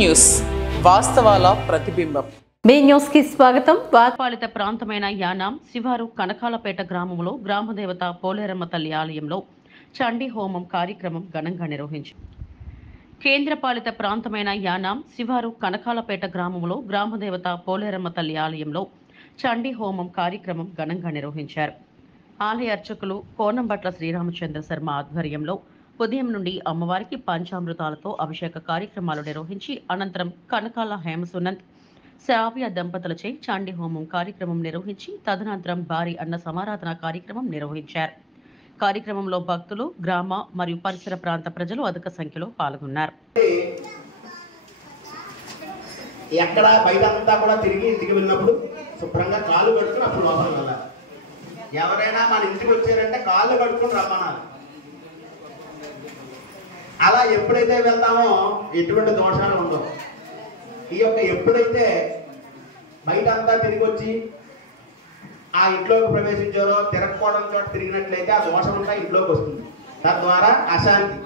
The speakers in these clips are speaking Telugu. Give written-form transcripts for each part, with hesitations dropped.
న్యూస్ వాస్తవాల ప్రతిబింబం. మీ న్యూస్ కి స్వాగతం. పాలిత ప్రాంతమైన యానాం శివారు కనకాలపేట గ్రామంలో గ్రామదేవత పోలేరమ్మ తల్లి ఆలయంలో చండీ హోమం కార్యక్రమం ఘనంగా నిర్వహించారు. కేంద్రపాలిత ప్రాంతమైన యానాం శివారు కనకాలపేట గ్రామంలో గ్రామదేవత పోలేరమ్మ తల్లి ఆలయంలో చండీ హోమం కార్యక్రమం ఘనంగా నిర్వహించారు. ఆలయ అర్చకులు కోనంబట్ల శ్రీరామచంద్ర శర్మ ఆధ్వర్యంలో ఉదయం నుండి అమ్మవారికి పంచామృతాలతో అభిషేక కార్యక్రమాలు నిర్వహించి అనంతరం కనకాల హేమసునంద్ శ్రావ్య దంపతులచే చండీ హోమం కార్యక్రమం నిర్వహించి తదనంతరం భారీ అన్న సమారాధన కార్యక్రమం నిర్వహించారు. కార్యక్రమంలో భక్తులు, గ్రామ మరియు పరిసర ప్రాంత ప్రజలు అధిక సంఖ్యలో పాల్గొన్నారు. ఎక్కడ బయటంతా కూడా తిరిగి ఇంటికి వెళ్ళినప్పుడు శుభ్రంగా కాళ్ళు కట్టుకుని అప్పుడు లోపలికి వెళ్ళాలి. ఎవరైనా మన ఇంటికి వచ్చారంటే కాళ్ళు కట్టుకుని రమ్మనాలి. అలా ఎప్పుడైతే వెళ్తామో ఎటువంటి దోషాలు ఉండవు. ఈ యొక్క ఎప్పుడైతే బయటంతా తిరిగి వచ్చి ఆ ఇంట్లోకి ప్రవేశించారో తిరగకపోవడం చోట తిరిగినట్లయితే ఆ దోషం అంతా ఇంట్లోకి వస్తుంది. తద్వారా అశాంతి,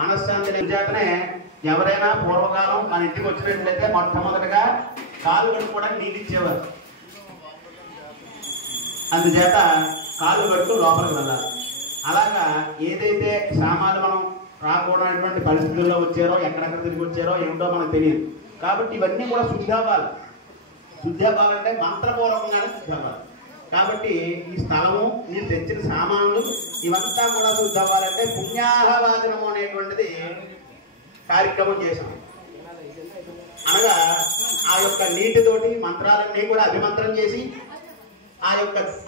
మనశ్శాంతి చేతనే ఎవరైనా పూర్వకాలం మన ఇంటికి వచ్చినట్లయితే మొట్టమొదటిగా కాళ్ళు కట్టుకోవడానికి నీళ్ళు ఇచ్చేవారు. అందుచేత కాళ్ళు కట్టుకుని లోపలికి వెళ్ళాలి. అలాగా ఏదైతే సామాన్లు మనం రాకూడనటువంటి పరిస్థితుల్లో వచ్చారో, ఎక్కడెక్కడ తిరిగి వచ్చారో ఏమిటో మనకు తెలియదు. కాబట్టి ఇవన్నీ కూడా శుద్ధి అవ్వాలి. శుద్ధి అవ్వాలంటే మంత్రపూర్వకంగానే శుద్ధి అవ్వాలి. కాబట్టి ఈ స్థలము, మీరు తెచ్చిన సామాన్లు ఇవంతా కూడా శుద్ధి అవ్వాలంటే పుణ్యాహవాచనము అనేటువంటిది కార్యక్రమం చేశాం. అనగా ఆ యొక్క నీటితోటి మంత్రాలన్నీ కూడా అభిమంత్రం చేసి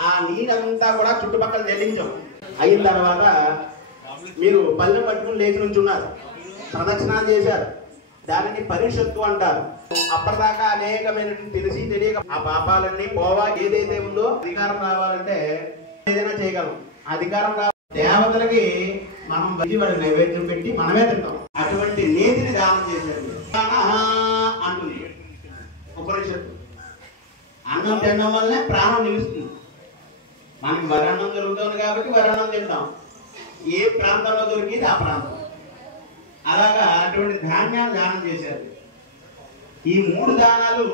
ఆ నీరంతా కూడా చుట్టుపక్కల జల్లించాం. అయిన తర్వాత మీరు పల్లె పట్టుకుని లేచి నుంచి ఉన్నారు, ప్రదక్షిణాలు చేశారు. దానిని పరిషత్తు అంటారు. అప్పటిదాకా అనేకమైనటువంటి తెలిసి తెలియక ఆ పాపాలన్నీ పోవా. ఏదైతే ఉందో అధికారం రావాలంటే ఏదైనా చేయగలం. అధికారం దేవతలకి మనం వాడి నైవేద్యం పెట్టి మనమే తింటాం. అటువంటి నేతిని దానం చేశారు అంటుంది ఉపనిషత్తు. అన్నం తినడం వల్లనే ప్రాణం నిలుస్తుంది. మనకి వరాన్నం దొరుకుతుంది కాబట్టి వరాన్నం తింటాం. ఏ ప్రాంతంలో దొరికింది ఆ ప్రాంతం. అలాగా అటువంటి ధాన్యాలు దానం చేశారు. ఈ 3 దానాలు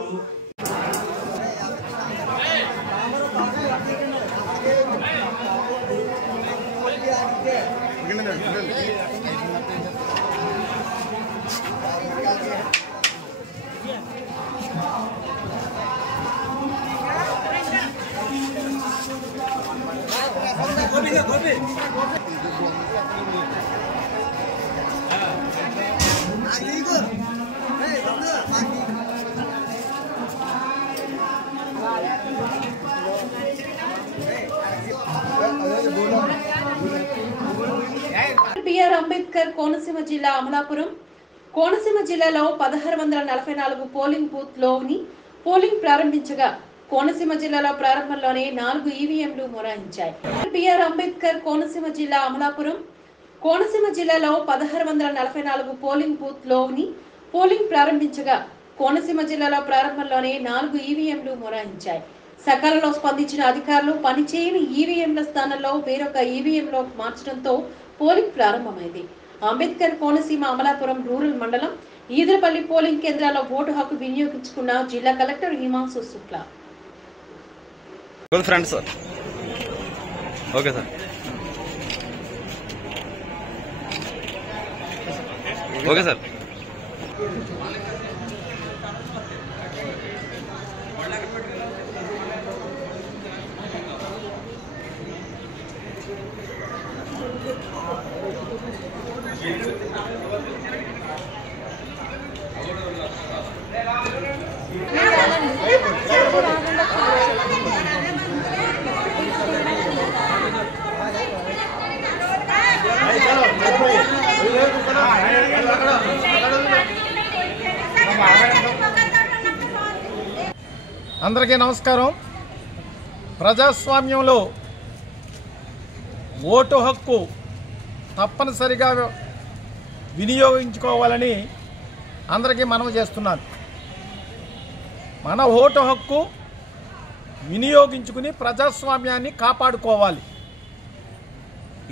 బిఆర్ అంబేద్కర్ కోనసీమ జిల్లా అమలాపురం. కోనసీమ జిల్లాలో 1644 పోలింగ్ బూత్ లోని పోలింగ్ ప్రారంభించగా కోనసీమ జిల్లాలో ప్రారంభంలోనే 4 ఈవీఎంలు మొరాయించాయి. బిఆర్ అంబేద్కర్ కోనసీమ జిల్లా అమలాపురం. కోనసీమ జిల్లాలో 1644 పోలింగ్ బూత్ లోని పోలింగ్ ప్రారంభించగా కోనసీమ జిల్లాలో ప్రారంభంలోనే 4 ఈవీఎంలు మొరాయించాయి. సకాలంలో స్పందించిన అధికారులు పనిచేయని ఈవీఎంల స్థానంలో వేరొక ఈవీఎంలో మార్చడంతో పోలింగ్ ప్రారంభమైంది. అంబేద్కర్ కోనసీమ అమలాపురం రూరల్ మండలం ఈదరపల్లి పోలింగ్ కేంద్రాల్లో ఓటు హక్కు వినియోగించుకున్న జిల్లా collector Himanshu Shukla. Okay sir. అందరికీ నమస్కారం. ప్రజాస్వామ్యంలో ఓటు హక్కు తప్పనిసరిగా వినియోగించుకోవాలని అందరికీ మనవి చేస్తున్నాను. మన ఓటు హక్కు వినియోగించుకుని ప్రజాస్వామ్యాన్ని కాపాడుకోవాలి.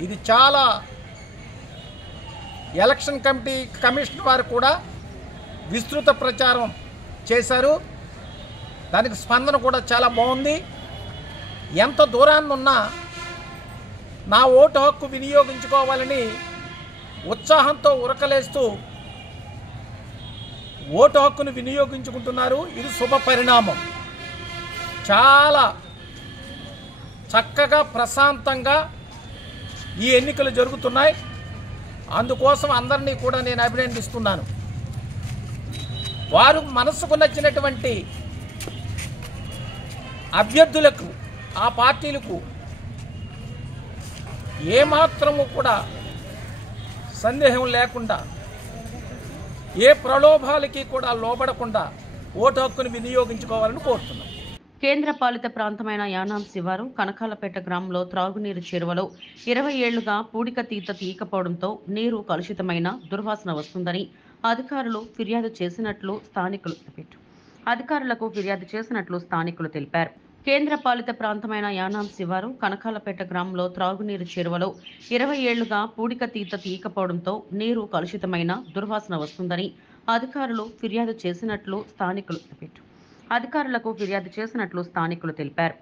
ఇది చాలా ఎలక్షన్ కమిషన్ వారు కూడా విస్తృత ప్రచారం చేశారు. దానికి స్పందన కూడా చాలా బాగుంది. ఎంత దూరాన్నున్నా నా ఓటు హక్కు వినియోగించుకోవాలని ఉత్సాహంతో ఉరకలేస్తూ ఓటు హక్కును వినియోగించుకుంటున్నారు. ఇది శుభ పరిణామం. చాలా చక్కగా ప్రశాంతంగా ఈ ఎన్నికలు జరుగుతున్నాయి. అందుకోసం అందరినీ కూడా నేను అభినందిస్తున్నాను. వారు మనసుకు నచ్చినటువంటి అభ్యర్థులకు, ఆ పార్టీలకు ఏమాత్రము కూడా సందేహం లేకుండా, ఏ ప్రలోభాలకి కూడా లోబడకుండా ఓటు హక్కును వినియోగించుకోవాలని కోరుతున్నాను. కేంద్ర పాలిత ప్రాంతమైన యానాం శివారు కనకాలపేట గ్రామంలో త్రాగునీరు చెరువులో 20 ఏళ్లుగా పూడికతీత తీయకపోవడంతో నీరు కలుషితమైన దుర్వాసన వస్తుందని అధికారులకు ఫిర్యాదు చేసినట్లు స్థానికులు తెలిపారు. కేంద్ర పాలిత ప్రాంతమైన యానాం శివారు కనకాలపేట గ్రామంలో త్రాగునీరు చెరువులో 20 ఏళ్లుగా పూడికతీత తీయకపోవడంతో నీరు కలుషితమైన దుర్వాసన వస్తుందని అధికారులకు ఫిర్యాదు చేసినట్లు స్థానికులు తెలిపారు.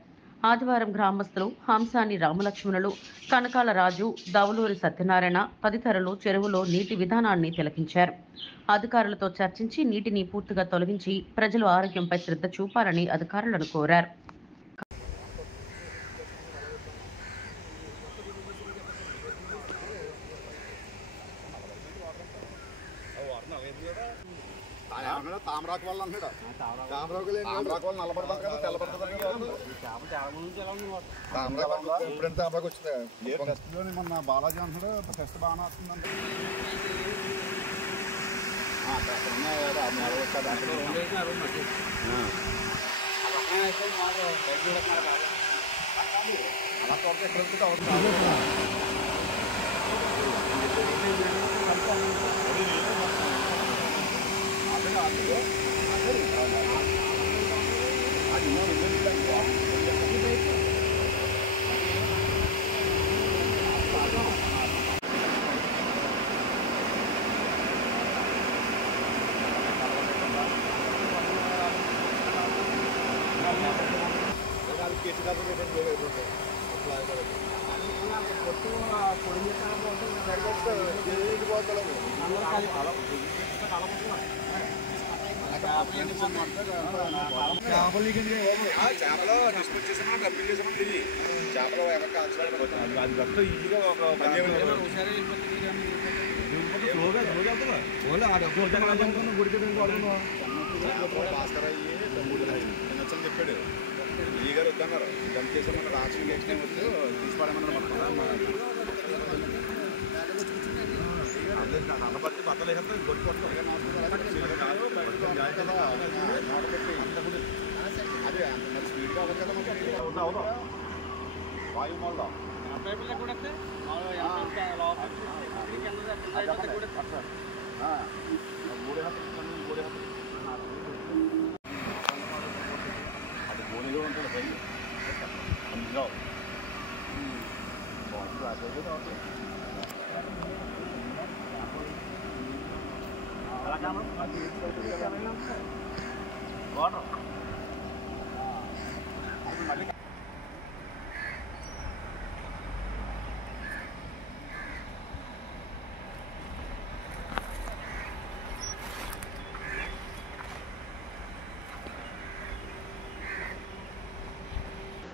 ఆదివారం గ్రామస్తులు హంసాని రామలక్ష్మణులు, కనకాల రాజు, దౌలూరి సత్యనారాయణ తదితరులు చెరువులో నీటి విధానాన్ని తిలకించారు. అధికారులతో చర్చించి నీటిని పూర్తిగా తొలగించి ప్రజలు ఆరోగ్యంపై శ్రద్ధ చూపాలని అధికారులను కోరారు. తామరాకు వల్ల అంటాడు. తామరాకు వల్ల నల్లబడతాం కదా, తెల్లబడతాం కదా. ఎప్పుడంటే తామరాకు వచ్చింది టెస్ట్లో మొన్న బాలాజీ అంటాడు. టెస్ట్ బాగానే వస్తుందంటే అలా తోట ఎక్కడ చేపలు డిస్పోజ్ చేసామని కంప్లీట్ చేసామని తెలియ చేపలు ఎవరు కాల్చలేదు. ఈజీగా ఒక భాస్కర్ అయ్యి తినొచ్చని చెప్పాడు. ఈ గారు వద్దన్నారు. జంప్ చేసాము అక్కడ ఆక్సిజన్ ఎక్స్ట్రా వద్దు తీసుకోవడమన్నారు. అన్నపత్తి బట్టలు వేస్తే కొట్టుకుంటాం. అదే అంత మరి స్పీడ్గా అవ్వదు కదా. అవును వాయుమూలలో అది గోనీలో ఉంటుంది. పై అందులో వాటర్ మళ్ళీ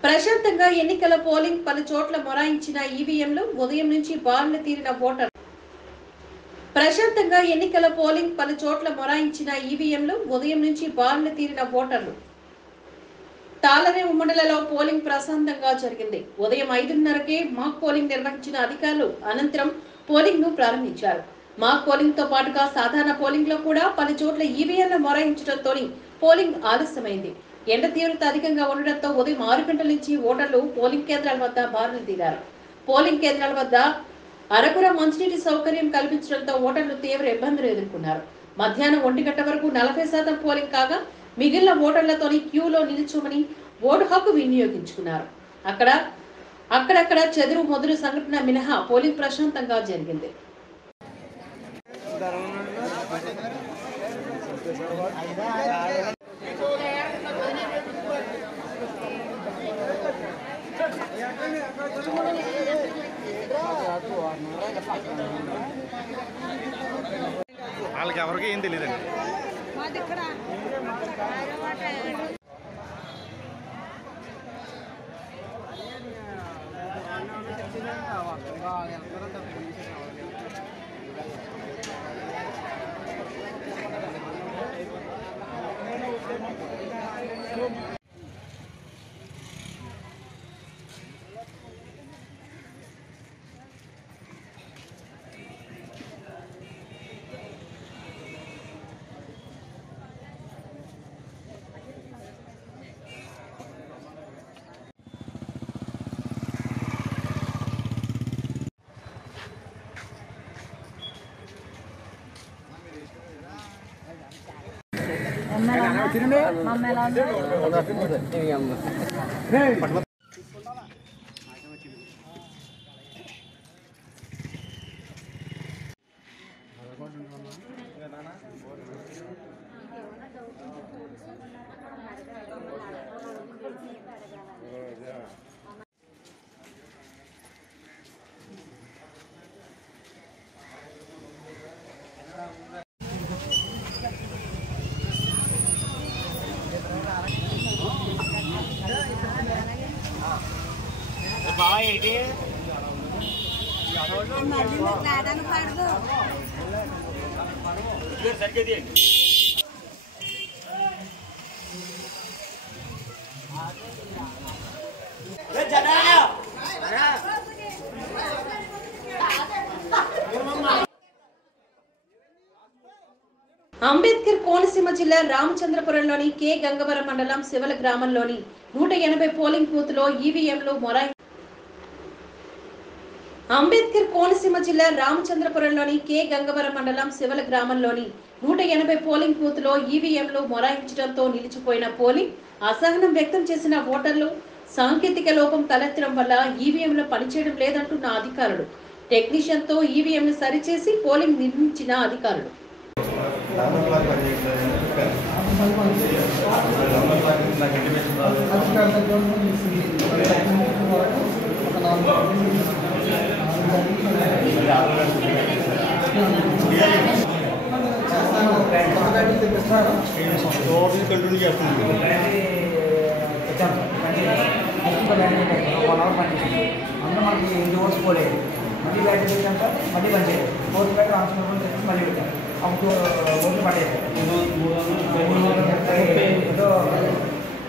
ప్రశాంతంగా ఎన్నికల పోలింగ్ పలు చోట్ల మొరాయించిన ఈవీఎంలు ఉదయం నుంచి బారులు తీరిన ఓటర్లు. ప్రశాంతంగా ఎన్నికల పోలింగ్ పలు చోట్ల మొరాయించిన ఈవీఎంలు ఉదయం నుంచి బారులు తీరిన ఓటర్లు. తాళరేవు మండలంలో పోలింగ్ ప్రశాంతంగా జరిగింది. ఉదయం 5:30కే మాక్ పోలింగ్ నిర్వహించిన అధికారులు అనంతరం పోలింగ్ ను ప్రారంభించారు. మాక్ పోలింగ్ తో పాటుగా సాధారణ పోలింగ్ లో కూడా పలు చోట్ల ఈవీఎంలు మొరాయించడంతో పోలింగ్ ఆలస్యమైంది. ఎండ తీవ్రత అధికంగా ఉండడంతో ఉదయం 6 గంటల నుంచి ఓటర్లు పోలింగ్ కేంద్రాల వద్ద బారులు తీరారు. పోలింగ్ కేంద్రాల వద్ద అరకుర మంచినీటి సౌకర్యం కల్పించడంతో ఓటర్లు తీవ్ర ఇబ్బందులు ఎదుర్కొన్నారు. మధ్యాహ్నం 1 గంట వరకు 40% పోలింగ్ కాగా మిగిలిన ఓటర్లతోని క్యూలో నిల్చోమని ఓటు హక్కు వినియోగించుకున్నారు. అక్కడక్కడ చెదురు మొదలు సంఘటన మినహా పోలింగ్ ప్రశాంతంగా జరిగింది. వాళ్ళకి ఎవరికి ఏం తెలియదండి. అంబేద్కర్ కోనసీమ జిల్లా రామచంద్రపురంలోని కె గంగవరం మండలం శివల గ్రామంలోని 180 పోలింగ్ బూత్ లో ఈవీఎంలు మొరాయి. అంబేద్కర్ కోనసీమ జిల్లా రామచంద్రపురంలోని కె గంగవరం మండలం శివల గ్రామంలోని 180 పోలింగ్ బూత్ లో ఈవీఎంలు మొరాయించడంతో నిలిచిపోయిన పోలింగ్ అసహనం వ్యక్తం చేసిన ఓటర్లు సాంకేతిక లోపం తలెత్తడం వల్ల ఈవీఎంలు పనిచేయడం లేదంటున్న అధికారులు. టెక్నీషియన్ తో ఈవీఎంలు సరిచేసి పోలింగ్ నిర్మించిన అధికారులు. కంటిన్యూ చేస్తున్నాను. అందులో మనకి 8 ఓట్స్ పోలేదు. మళ్ళీ బ్యాట్ పెట్టాక మళ్ళీ పనిచేయాలి. 4th బ్యాట్ ఆన్సర్ మళ్ళీ పెట్టాలి. అప్పుడు ఓట్లు పడేది.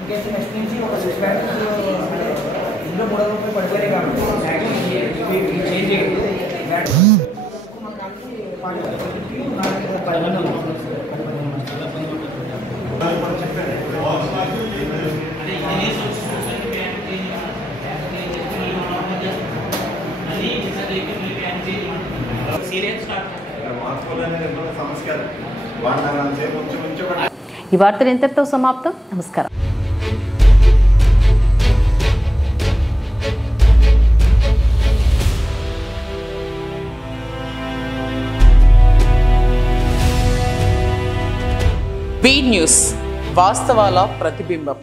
ఇంకైతే నెక్స్ట్ నుంచి ఒక 6 బ్యాట్స్ అంటే ఇందులో 3 రూపాయలు పడిపోయాయి కాబట్టి చేంజ్ చేయండి బ్యాట్. ఈ వార్తలు ఇంతటితో సమాప్తం. నమస్కారం. బీ న్యూస్, వాస్తవాల ప్రతిబింబం.